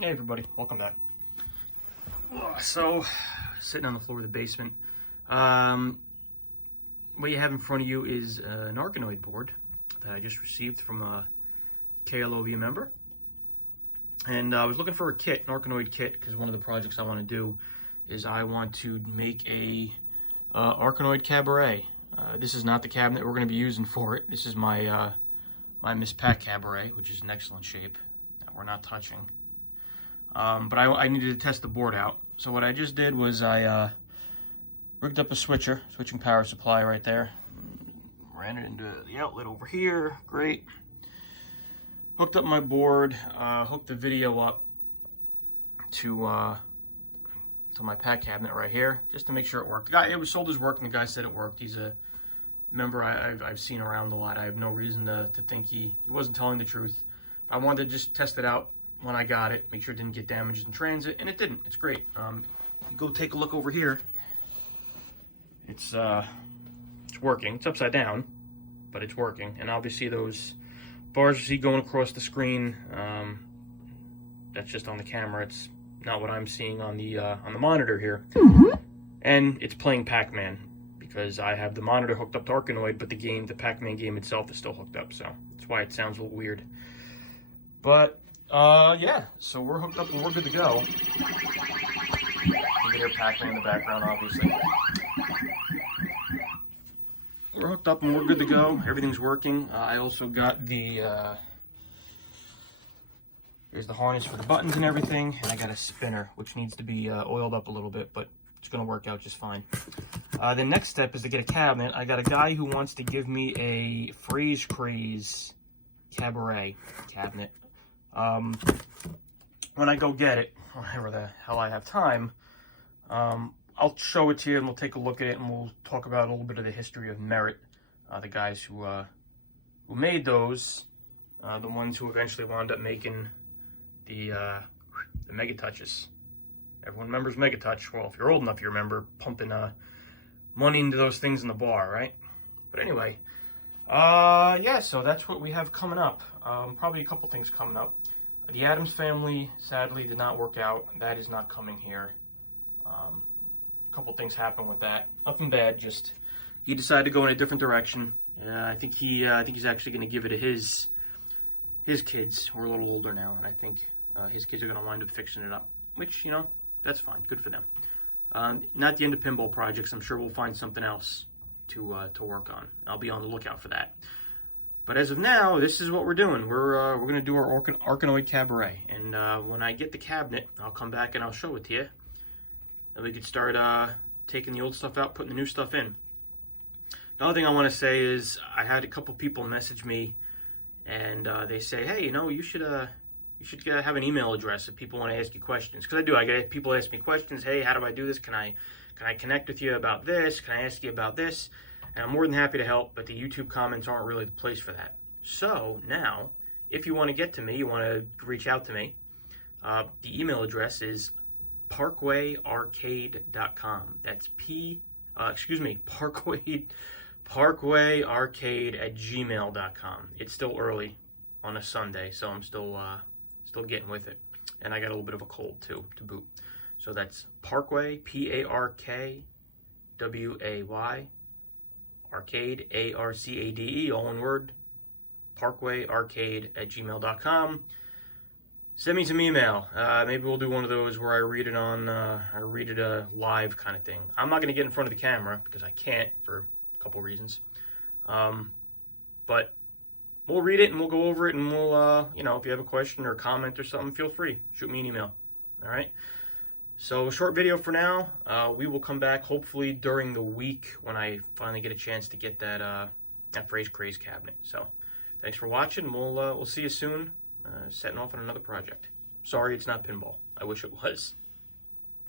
Hey everybody, welcome back. So, sitting on the floor of the basement. What you have in front of you is an Arkanoid board that I just received from a KLOV'er member. And I was looking for a kit, an Arkanoid kit, because one of the projects I want to do is I want to make a Arkanoid Cabaret. This is not the cabinet we're going to be using for it. This is my my Miss Pat Cabaret, which is in excellent shape that we're not touching. But I needed to test the board out. So what I just did was I rigged up a switching power supply right there. Ran it into the outlet over here. Great. Hooked up my board. Hooked the video up to my Pat cabinet right here, just to make sure it worked. The guy, it was sold as working. The guy said it worked. He's a member I've seen around a lot. I have no reason to think he wasn't telling the truth. I wanted to just test it out when I got it, make sure it didn't get damaged in transit, and it didn't. It's great. Go take a look over here. It's working. It's upside down, but it's working. And obviously those bars you see going across the screen, that's just on the camera. It's not what I'm seeing on the monitor here. And it's playing Pac-Man, because I have the monitor hooked up to Arkanoid, but the Pac-Man game itself is still hooked up, so that's why it sounds a little weird. But yeah, so we're hooked up and we're good to go. You can hear Pac-Man in the background, obviously. We're hooked up and we're good to go. Everything's working. I also got the there's the harness for the buttons and everything, and I got a spinner, which needs to be oiled up a little bit, but it's going to work out just fine. The next step is to get a cabinet. I got a guy who wants to give me a Phrase Craze Cabaret cabinet. When I go get it, whenever the hell I have time, I'll show it to you and we'll take a look at it and we'll talk about a little bit of the history of Merit, the guys who made those, the ones who eventually wound up making the Mega Touches. Everyone remembers Mega Touch. Well, if you're old enough, you remember pumping money into those things in the bar, right? But anyway, yeah, so that's what we have coming up. Probably a couple things coming up. The Addams Family, sadly, did not work out. That is not coming here. A couple things happened with that. Nothing bad, just he decided to go in a different direction. I think he's actually going to give it to his kids, who are a little older now, and I think his kids are going to wind up fixing it up, which, you know, that's fine. Good for them. Not the end of pinball projects. I'm sure we'll find something else to work on. I'll be on the lookout for that. But as of now, this is what we're doing. We're going to do our Arkanoid Cabaret. And when I get the cabinet, I'll come back and I'll show it to you. And we could start taking the old stuff out, putting the new stuff in. The other thing I want to say is I had a couple people message me, and they say, hey, you know, you should have an email address if people want to ask you questions. Because I do. I get people ask me questions. Hey, how do I do this? Can I connect with you about this? Can I ask you about this? And I'm more than happy to help, but the YouTube comments aren't really the place for that. So now, if you want to get to me, you want to reach out to me, the email address is parkwayarcade.com. That's parkwayarcade@gmail.com. It's still early on a Sunday, so I'm still getting with it. And I got a little bit of a cold, too, to boot. So that's Parkway, Parkway, Arcade, ARCADE, all one word, parkwayarcade@gmail.com. Send me some email. Maybe we'll do one of those where I read it live kind of thing. I'm not going to get in front of the camera because I can't for a couple reasons. But we'll read it and we'll go over it, and we'll, you know, if you have a question or a comment or something, feel free. Shoot me an email. All right? So, short video for now. We will come back hopefully during the week when I finally get a chance to get that Phrase Craze cabinet. So, thanks for watching. We'll see you soon. Setting off on another project. Sorry it's not pinball. I wish it was.